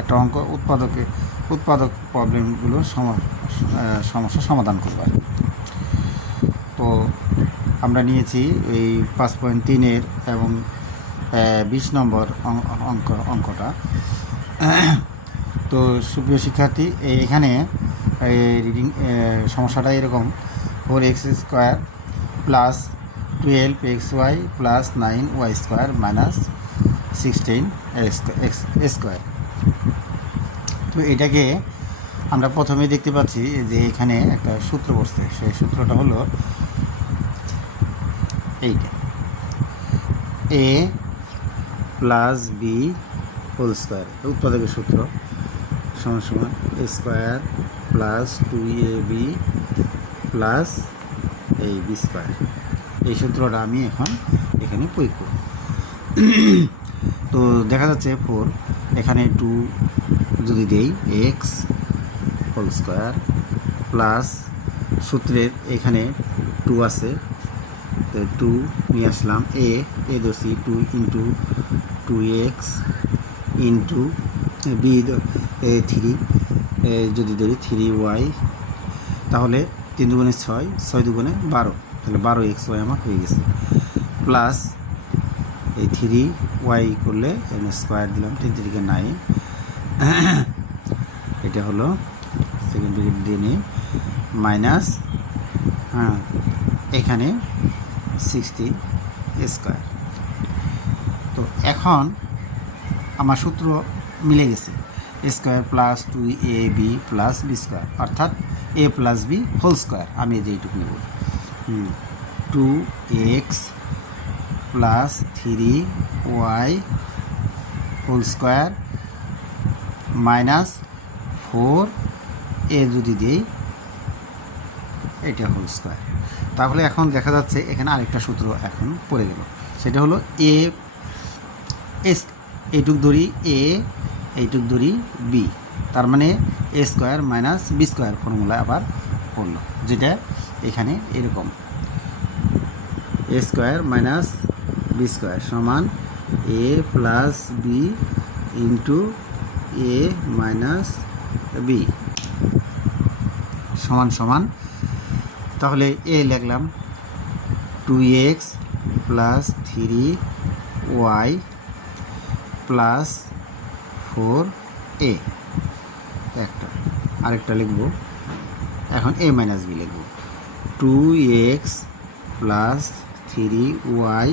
একটা অঙ্ক উৎপাদক প্রবলেমগুলোর সমস্যা সমাধান করবো আর কি। তো আমরা নিয়েছি এই 5.3-এর এবং 20 নম্বর অঙ্কটা। তো সুপ্রিয় শিক্ষার্থী, এখানে রিডিং সমস্যাটা এরকম: 4x² plus 12xy plus 9y² minus 16x²। তো এটাকে আমরা প্রথমেই দেখতে পাচ্ছি যে এখানে একটা সূত্র বসছে। সেই সূত্রটা হলো এইটা, a plus B whole square, উৎপাদকের সূত্র সমান সমান a² প্লাস 2ab প্লাস এই b²। এই সূত্রটা আমি এখন এখানে প্রয়োগ করব। তো দেখা যাচ্ছে 4, এখানে 2 যদি দেই x হোল স্কোয়ার প্লাস সূত্রের এখানে 2 আছে, তো 2 নিয়ে আসলাম, এ ধরছি 2 ইন্টু 2x ইন্টু বি 3, যদি ধরি 3y, তাহলে 3 দুগুণে 6, 6 দুগুণে 12, তাহলে 12xy আমার হয়ে গেছে। প্লাস এই 3y করলে এখানে স্কোয়ার দিলাম, 3 3 9, এটা হলো সেকেন্ড ব্র্যাকেট দিয়ে নিই, মাইনাস এখানে 16 স্কোয়ার। তো এখন আমার সূত্র মিলে গেছে, a² plus 2ab plus b², অর্থাৎ a plus B whole square. আমি এইটুকু নেব, 2x plus 3y whole square minus 4a যদি দিই এটা হোল স্কোয়ার। তাহলে এখন দেখা যাচ্ছে এখানে আরেকটা সূত্র এখন পড়ে গেল, সেটা হলো এইটুক ধরি a, এইটুক ধরি b, তার মানে a² মাইনাস b² ফর্মুলা আবার পড়লো, যেটা এখানে এরকম a² মাইনাস b² সমান a plus B into a minus B সমান সমান, তাহলে a লিখলাম 2x plus 3y plus 4a, একটা আরেকটা লিখব, এখন a মাইনাস বি লিখব, 2x plus 3y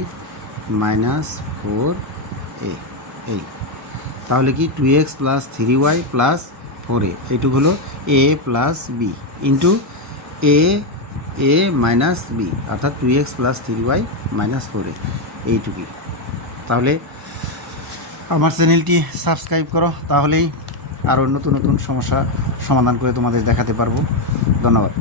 minus 4a। এই তাহলে কি 2x plus 3y plus 4a, এইটুকু হলো a plus B into a minus B, অর্থাৎ 2x plus 3y minus 4a, এইটুকুই। তাহলে আমার চ্যানেলটি সাবস্ক্রাইব করো, তাহলেই আরও নতুন নতুন সমস্যা সমাধান করে তোমাদের দেখাতে পারবো। ধন্যবাদ।